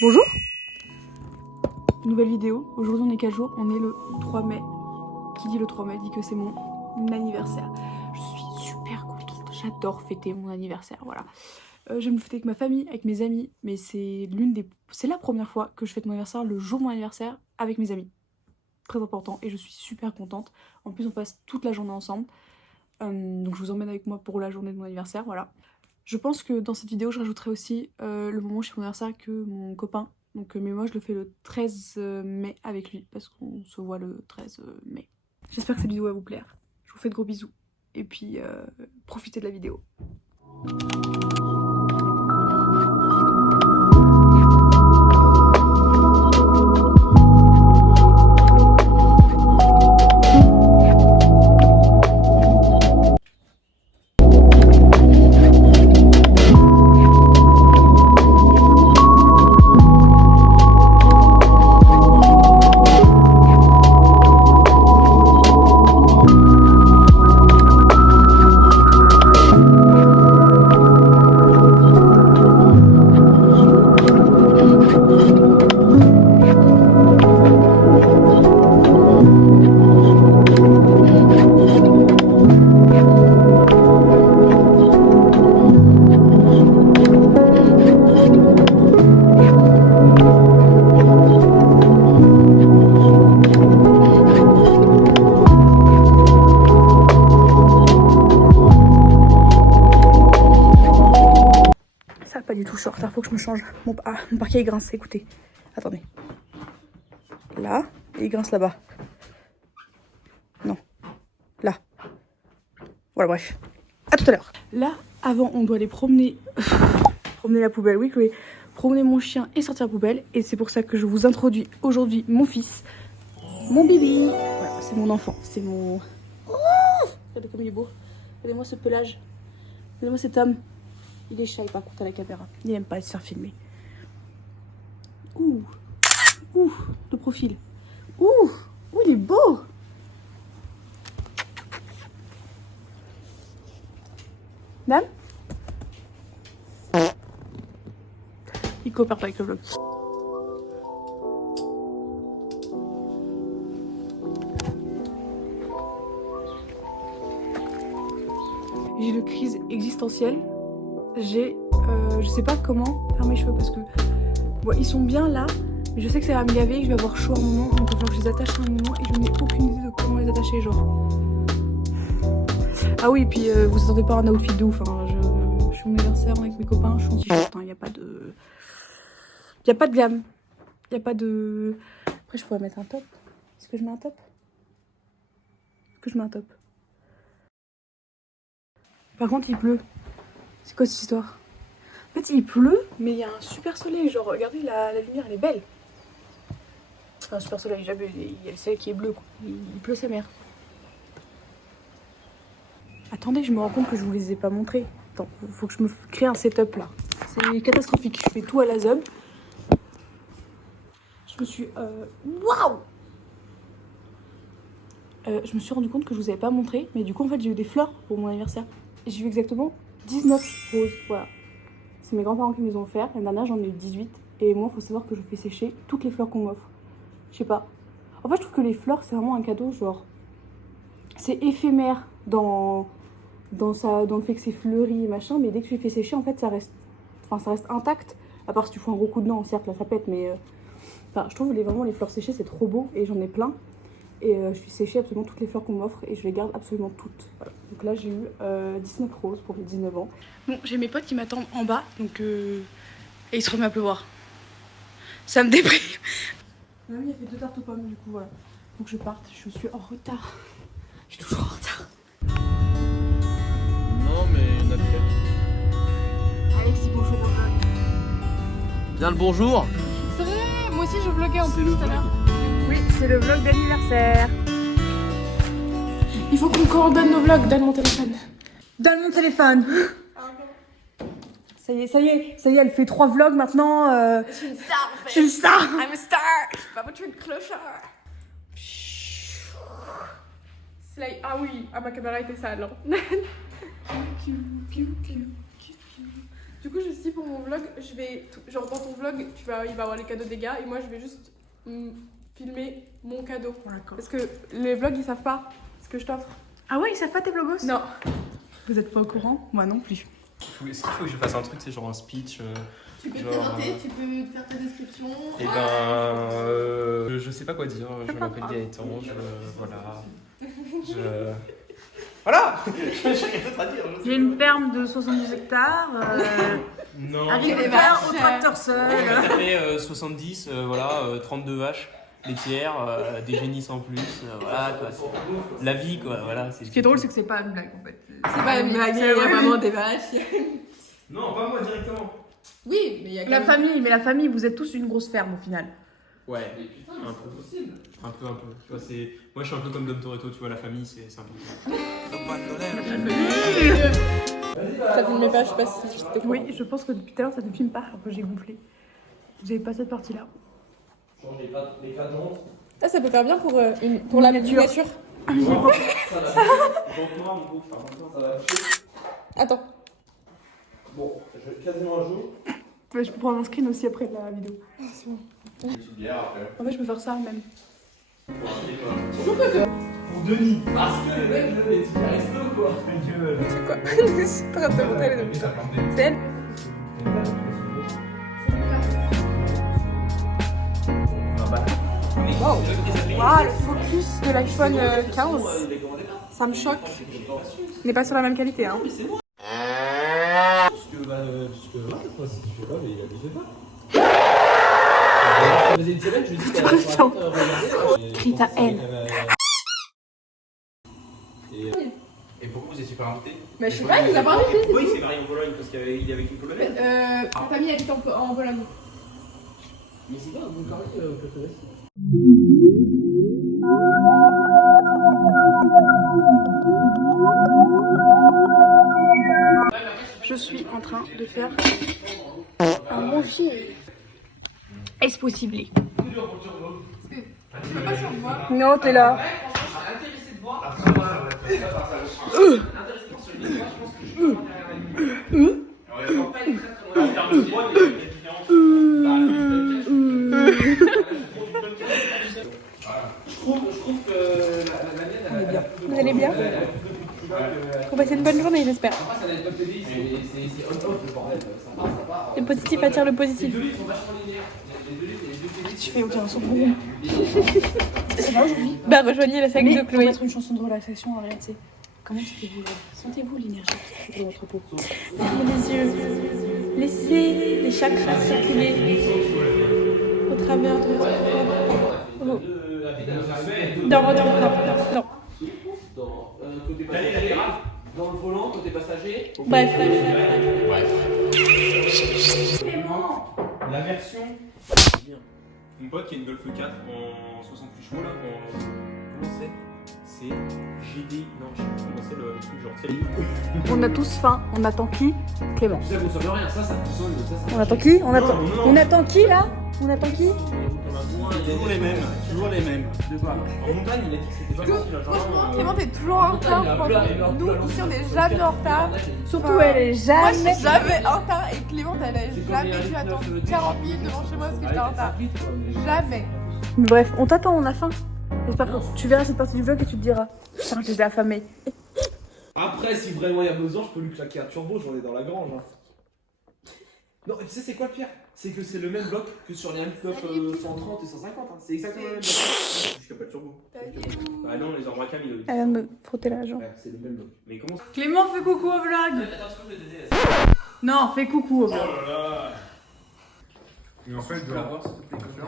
Bonjour. Nouvelle vidéo. Aujourd'hui on est quel jour? On est le 3 mai. Qui dit le 3 mai dit que c'est mon anniversaire. Je suis super contente. J'adore fêter mon anniversaire. Voilà. J'aime le fêter avec ma famille, avec mes amis. Mais c'est la première fois que je fête mon anniversaire le jour de mon anniversaire avec mes amis. Très important et je suis super contente. En plus on passe toute la journée ensemble. Donc je vous emmène avec moi pour la journée de mon anniversaire. Voilà. Je pense que dans cette vidéo je rajouterai aussi le moment où je fais mon anniversaire avec mon copain. Donc, mais moi je le fais le 13 mai avec lui parce qu'on se voit le 13 mai. J'espère que cette vidéo va vous plaire. Je vous fais de gros bisous et puis profitez de la vidéo. Pas du tout, je suis en retard, faut que je me change. Mon parquet il grince, écoutez. Attendez. Là, et il grince là-bas. Non. Là. Voilà, bref. À tout à l'heure. Là, avant, on doit aller promener... promener la poubelle, oui, Chloé. Promener mon chien et sortir la poubelle. Et c'est pour ça que je vous introduis aujourd'hui mon fils. Mon bébé. Voilà, c'est mon enfant. C'est mon... Oh, regardez comme il est beau. Regardez-moi ce pelage. Regardez-moi cet homme. Il est shy par contre à la caméra. Il aime pas se faire filmer. Ouh. Ouh. De profil. Ouh. Ouh, il est beau. Dame. Il coopère pas avec le vlog. J'ai une crise existentielle. Je sais pas comment faire mes cheveux parce que bon, ils sont bien là, mais je sais que ça va me gaver et que je vais avoir chaud à un moment, donc il va falloir que je les attache à un moment et je n'ai aucune idée de comment les attacher, genre. Ah oui, et puis vous attendez pas un outfit de ouf, hein. Je suis au anniversaire avec mes copains, je suis en t-shirt, il n'y a pas de... Il n'y a pas de gamme, il n'y a pas de... Après je pourrais mettre un top. Est-ce que je mets un top? Est-ce que je mets un top? Par contre il pleut. C'est quoi cette histoire? En fait il pleut, mais il y a un super soleil, genre regardez la lumière elle est belle. Enfin, un super soleil, j'abuse, il y a le soleil qui est bleu quoi. Il pleut sa mère. Attendez, je me rends compte que je vous les ai pas montrés. Attends, faut que je me crée un setup là. C'est catastrophique, je fais tout à la zob. Je me suis... Waouh! Je me suis rendu compte que je vous avais pas montré, mais du coup en fait j'ai eu des fleurs pour mon anniversaire. J'ai eu exactement 19 roses, voilà. C'est mes grands-parents qui me les ont offerts. L'année dernière, j'en ai eu 18. Et moi, il faut savoir que je fais sécher toutes les fleurs qu'on m'offre. Je sais pas. En fait, je trouve que les fleurs, c'est vraiment un cadeau, genre... C'est éphémère dans le fait que c'est fleuri et machin, mais dès que tu les fais sécher, en fait, ça reste intact. À part si tu fous un gros coup dedans, certes, là, ça pète, mais... Enfin, je trouve vraiment les fleurs séchées, c'est trop beau. Et j'en ai plein. Et je suis séchée absolument toutes les fleurs qu'on m'offre et je les garde absolument toutes. Voilà. Donc là j'ai eu 19 roses pour mes 19 ans. Bon, j'ai mes potes qui m'attendent en bas, donc et il se remet à pleuvoir. Ça me déprime. Mamie a fait 2 tartes aux pommes du coup, voilà. Donc je parte, je suis en retard. Je suis toujours en retard. Non mais notre fête. Alexis, bonjour au vlog. Bien le bonjour. C'est vrai, moi aussi je vloguais en plus tout à l'heure. Oui, c'est le vlog d'anniversaire. Il faut qu'on coordonne nos vlogs, donne mon téléphone. Donne mon téléphone. Ça y est, elle fait 3 vlogs maintenant. Je suis une star en fait. Je suis une star. I'm a star. Je suis pas votre truc clochard. Slay. Ah oui, ma caméra était sale. Non. Du Du coup, je me suis dit pour mon vlog, je vais. Genre, dans ton vlog, il va y avoir les cadeaux des gars et moi, je vais juste filmer mon cadeau. D'accord. Parce que les vlogs, ils savent pas ce que je t'offre. Ah ouais, ils savent pas tes blogos? Non. Vous êtes pas au courant? Moi non plus. Est-ce qu'il faut que je fasse un truc, c'est genre un speech Tu peux te genre, présenter, tu peux faire ta description. Et je sais pas quoi dire. Je m'appelle Gaëtan, voilà. Voilà. J'ai rien d'autre à dire. J'ai une ferme de 70 hectares. Non. Avec des des vaches. vaches au tracteur seul. Ça fait 70, voilà, 32 vaches laitières, des génisses en plus, voilà quoi. C'est la vie quoi, voilà. Ce qui est drôle, c'est que c'est pas une blague en fait. C'est pas une blague, il y a vraiment des vaches. Non, pas moi directement. Oui, mais il y a quand La même... famille, mais la famille, vous êtes tous une grosse ferme au final. Ouais, un peu. Un peu. Tu vois, c'est... Moi, je suis un peu comme Dom Toretto, tu vois, la famille, c'est un peu... Ça filmait pas, je sais pas si c'était quoi. Oui, je pense que depuis tout à l'heure, ça ne filme pas alors que j'ai gonflé. Vous avez pas cette partie-là. Change les cadans. Ah, ça peut faire bien pour la miniature. Attends. Bon, je vais quasiment un jour. Je peux prendre un screen aussi après de la vidéo. Ah, c'est bon. Une petite bière après. En fait, je peux faire ça même. Pour Denis. Parce que le mec, les petits restos quoi. C'est quoi? Je suis en train de te montrer les deux. C'est elle. Wow. Waouh, le focus de l'iPhone 15, ça me choque. On n'est pas sur la même qualité, hein. Parce que ouais, quoi, si tu fais pas, mais il fait pas. Ça faisait une semaine, je lui dis que Crie ta haine. Et pourquoi vous étiez pas invité? Mais je sais pas, il nous a pas invité. Oui, c'est marié en Pologne, parce qu'il est avec une Polonaise. Ta famille habite en Pologne. Mais c'est pas, vous me parlez que tu restes. Je suis en train de faire un manger. Est-ce possible? Non, t'es là. Je trouve que la mienne, elle a bien. Vous allez bien? On va passer une bonne journée, j'espère. Ça n'avait pas pédé, c'est on-off le bordel. Ça part. Le positif attire le positif. Les deux sont vachement linéaires. Les deux Tu fais aucun son pour moi. C'est pas aujourd'hui. Bah, rejoignez la saga Mais de pour Chloé. mettre une chanson de relaxation en réalité. Comment sentez-vous là? Sentez-vous l'énergie qui fait dans votre peau? Fermez les yeux. Laissez les chakras circuler au travers de votre corps. Dans votre corps. Non. côté passager. Dans le volant, côté passager. Bref. La version. Mon pote qui a une Golf 4 en 68 chevaux là, comment c'est? C'est GD. Non, je sais plus comment c'est le truc genre. On a tous faim, on attend qui? Clément. Ça consomme rien, ça consomme. On attend qui? Non, non. On attend qui là? On attend qui? Toujours les mêmes, toujours les mêmes. En montagne, il a dit que c'était pas facile. Franchement, Clément, t'es toujours en retard. Franchement, nous, ici, on n'est jamais en retard. Surtout elle est Moi, je jamais. suis jamais en retard et Clément, elle a jamais dû attendre 40 minutes devant chez moi parce que j'étais en retard. Jamais. Mais bref, on t'attend, on a faim. J'espère que tu verras cette partie du vlog et tu te diras putain, je les ai affamés. Après, si vraiment il y a besoin, je peux lui claquer un turbo, j'en ai dans la grange. Hein. Non, tu sais, c'est quoi le pire? C'est que c'est le même bloc que sur les M9 130 et 150. Hein. C'est exactement le même bloc. Jusqu'à pas le turbo. Ah non, les Orbracam, il a eu. Elle vient de me frotter la jambe. Ouais, c'est le même bloc. Mais comment ça? Clément, fais coucou au vlog. Non, fais coucou au vlog. Et en fait, genre,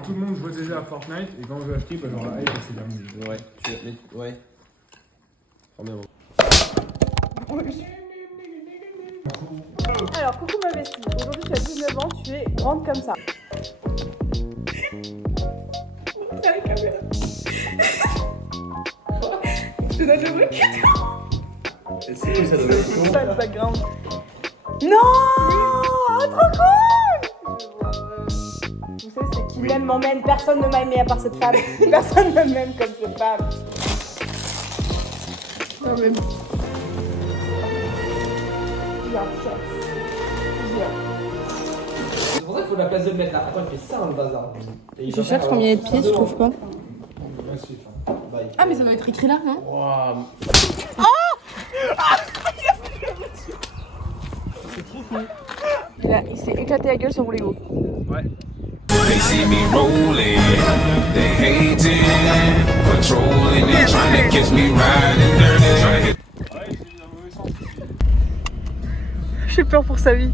tout le monde jouait déjà à Fortnite et quand je l'ai acheté, bah, genre la hype c'est terminé. Ouais, ouais. Oh, bien bon. Alors, coucou ma bestie. Aujourd'hui, tu as 19 ans, tu es grande comme ça. Je te donne le briquet. C'est que ça doit être Pas le background. Non, oh, trop cool. Vous savez, c'est qui m'aime m'emmène. Personne ne m'a aimé à part cette femme. Personne ne m'aime comme cette femme. Non, mais Viens, chef. Viens. pour ça qu'il faut la place de le mettre là. Attends, il fait ça le bazar. Je cherche combien il y a de pieds, je trouve pas. Ah, mais ça doit être écrit là, non? Waouh. Il s'est éclaté la gueule sur mon Lego. Ouais. They see me rolling, they hating, controlling it, trying to catch me riding dirty, trying to hit. Ouais, il s'est mis dans le mauvais sens. J'ai peur pour sa vie.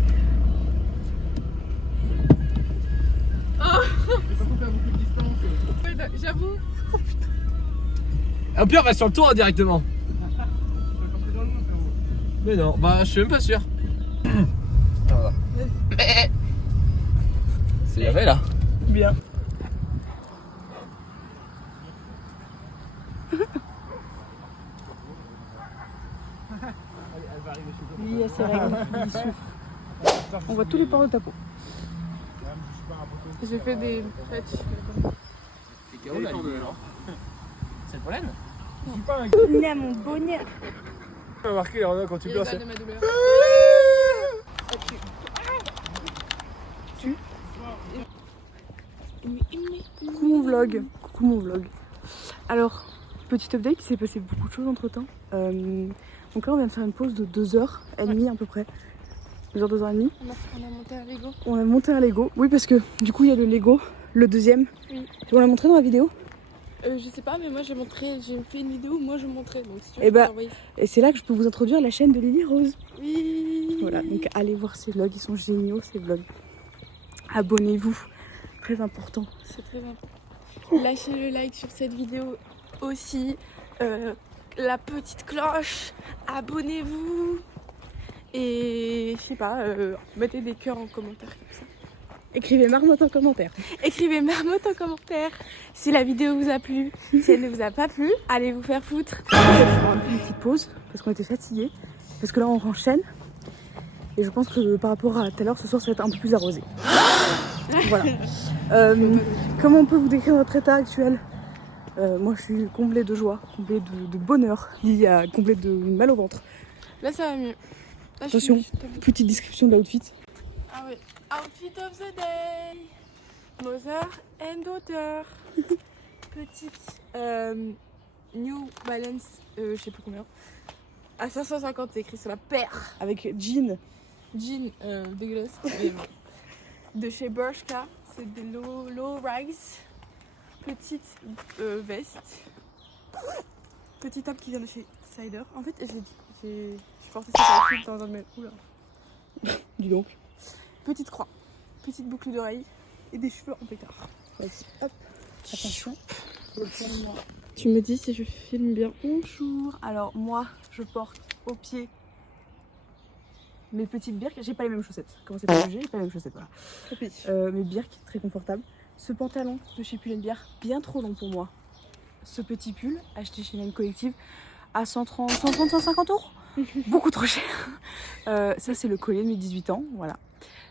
J'avoue. Au pire, on va sur le tour directement. Mais non, bah je suis même pas sûr. Voilà. C'est jamais là. Bien. Lui, il a ses règles, il souffre. On voit tous les pores de ta peau. J'ai fait des patchs. C'est KO là, c'est le pollen. Je suis pas un Il est à mon bonheur. gars marqué Renaud quand tu pleures. de ma douleur. Coucou mon vlog. Coucou mon vlog. Alors, petit update, il s'est passé beaucoup de choses entre temps. Donc là, on vient de faire une pause de 2h30 à peu près. 2h30. On a monté un Lego. On a monté un Lego. Oui, parce que du coup, il y a le Lego, le deuxième. Oui. On l'a montré dans la vidéo. Je sais pas, mais moi j'ai fait une vidéo où moi je montrais. Donc si tu veux, Eh je peux bah, t'envoyer ça. et c'est là que je peux vous introduire la chaîne de Lily Rose. Oui. Voilà, donc allez voir ces vlogs, ils sont géniaux ces vlogs. Abonnez-vous, très important. C'est très important. Lâchez le like sur cette vidéo aussi. La petite cloche. Abonnez-vous. Et je sais pas, mettez des cœurs en commentaire comme ça. Écrivez marmotte en commentaire. Écrivez marmotte en commentaire si la vidéo vous a plu. Si elle ne vous a pas plu, allez vous faire foutre. On va prendre une petite pause parce qu'on était fatigués. Parce que là on enchaîne. Et je pense que par rapport à tout à l'heure, ce soir ça va être un peu plus arrosé. Voilà. Comment on peut vous décrire notre état actuel? Moi je suis comblée de joie, comblée de bonheur. Lily a comblée de mal au ventre. Là ça va mieux. Là, Attention, petite description de l'outfit. Ah oui. Outfit of the day. Mother and daughter. Petite New Balance, je sais plus combien. À 550, c'est écrit sur la paire. Avec jean. Jean dégueulasse. Mais bon. De chez Bershka, c'est des low rise. Petite veste. Petit top qui vient de chez Cider. En fait, je portais cette outfit dans un de mes. Oula. Dis donc. Petite croix, petite boucle d'oreille et des cheveux en pétard. Vas-y, hop. Attention. Tu me dis si je filme bien. Bonjour. Alors moi, je porte au pied mes petites birks. J'ai pas les mêmes chaussettes. Comment c'est pas j'ai pas les mêmes chaussettes, voilà. Mes birks, très confortables. Ce pantalon de chez Pull&Bear, bien trop long pour moi. Ce petit pull, acheté chez Même Collective, à 150 euros. Beaucoup trop cher. Ça, c'est le collier de mes 18 ans, voilà.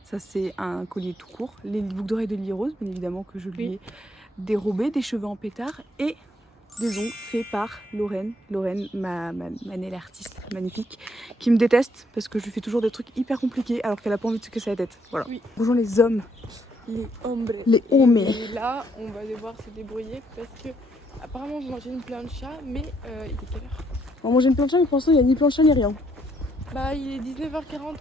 Ça, c'est un collier tout court. Les boucles d'oreilles de Lily Rose, bien évidemment, que je lui ai dérobé, des cheveux en pétard et des ongles faits par Lorraine. Lorraine, ma nail artiste magnifique, qui me déteste parce que je lui fais toujours des trucs hyper compliqués alors qu'elle a pas envie de se casser la tête. Voilà. Oui. Bonjour les hommes. Les hombres. Les hommes. Et là, on va devoir se débrouiller parce que apparemment, je mangeais une plancha, mais il est quelle heure? On va manger une plancha, mais pour l'instant, il n'y a ni plancha ni rien. Bah, il est 19h43, donc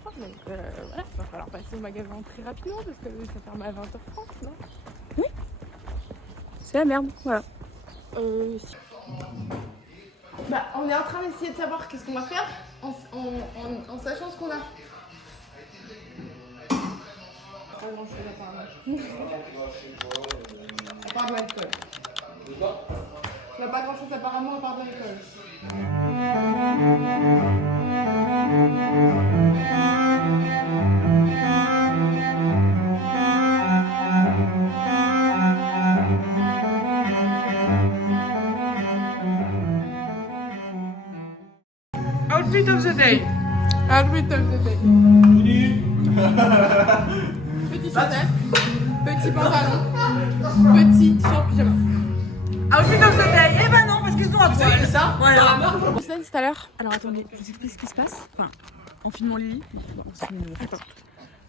voilà, il va falloir passer au magasin très rapidement parce que ça ferme à 20h30, non? Oui. C'est la merde, voilà. Si. Bah, on est en train d'essayer de savoir qu'est-ce qu'on va faire en sachant ce qu'on a. Pas grand chose apparemment. À part de l'alcool. Il n'y a pas grand chose apparemment à part de l'alcool. Outfit of the day. Outfit of the day. Petit chaussette, petit pantalon, petit short pyjama. Outfit of the day. Eh ben non, parce qu'ils sont absents. ça? Voilà. On se laisse tout à l'heure. Alors attendez, je vous explique ce qui se passe. Enfin, en filmant Lily. On se filme,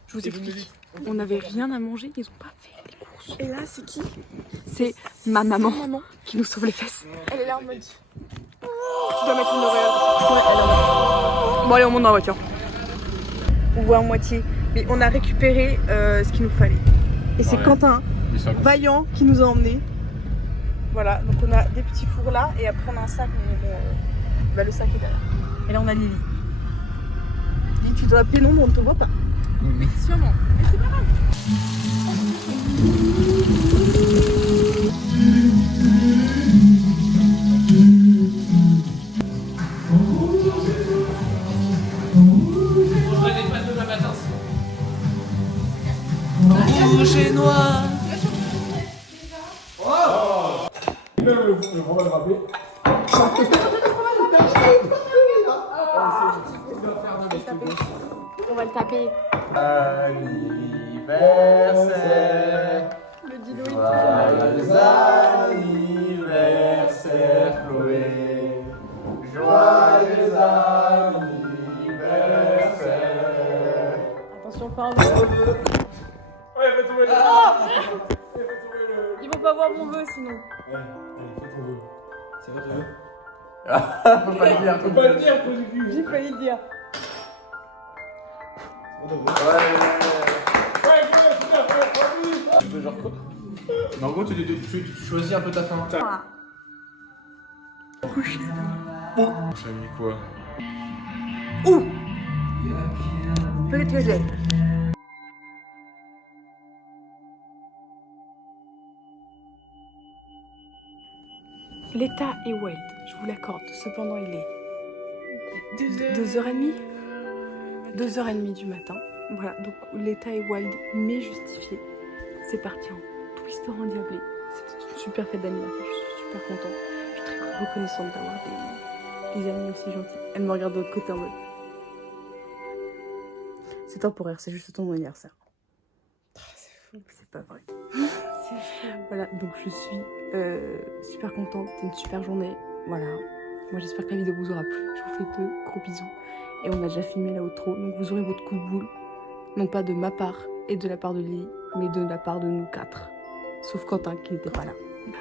Je vous explique. On n'avait rien à manger, ils ont pas fait les courses. Et là, c'est qui? C'est ma maman Maman. qui nous sauve les fesses. Elle est là en mode. Tu dois mettre une oreille. Ouais, elle est en mode. Bon allez, on monte dans la voiture. On voit à moitié. Mais on a récupéré ce qu'il nous fallait. Et c'est Ouais. Quentin, vaillant, qui nous a emmenés. Voilà, donc on a des petits fours là. Et après, on a un sac. Mais bon, bah, le sac est derrière. Et là, on a Lily. Lily, tu dois appeler non, mais on ne te voit pas. Oui. Sûrement. Mais c'est pas grave. Rouge et noir. Le fromage râpé. On va le taper. Anniversaire. Le dino, il Joyeux anniversaire, Chloé. Joyeux anniversaire. Attention, pas un vœu. Ouais, fais tomber le. Fais tomber le. Ils vont pas voir mon vœu sinon. Ouais, allez, fais ton vœu. C'est votre vœu? Faut pas le dire, Faut pas le dire, faut du cul. J'ai failli le dire. Tu veux genre quoi? Mais en gros, tu choisis un peu ta fin. Ça mis quoi? Peut-être que je l'ai. L'état est wild, je vous l'accorde. Cependant, il est 2h30. 2h30 du matin. Voilà, donc l'état est wild, mais justifié. C'est parti en twist endiablé. C'était une super fête d'anniversaire, je suis super contente. Je suis très reconnaissante d'avoir des amis aussi gentils. Elle me regarde de l'autre côté en mode. C'est temporaire, c'est juste ton anniversaire. C'est pas vrai. Voilà, donc je suis super contente, c'était une super journée. Voilà, moi j'espère que la vidéo vous aura plu. Je vous fais de gros bisous. Et on a déjà filmé la outro, donc vous aurez votre coup de boule. Non pas de ma part et de la part de Lily, mais de la part de nous 4. Sauf Quentin qui n'était pas là.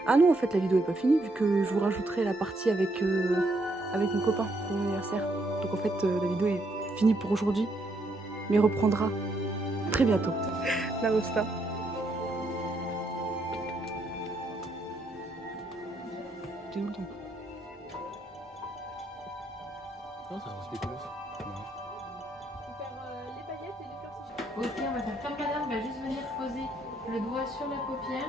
Ah non, en fait la vidéo est pas finie vu que je vous rajouterai la partie avec mon copain pour mon anniversaire. Donc en fait la vidéo est finie pour aujourd'hui, mais reprendra très bientôt. La Rosta. T'es où, ton- Non, ça se spécule ça. Ok, on va faire comme madame, on va juste venir poser le doigt sur la paupière.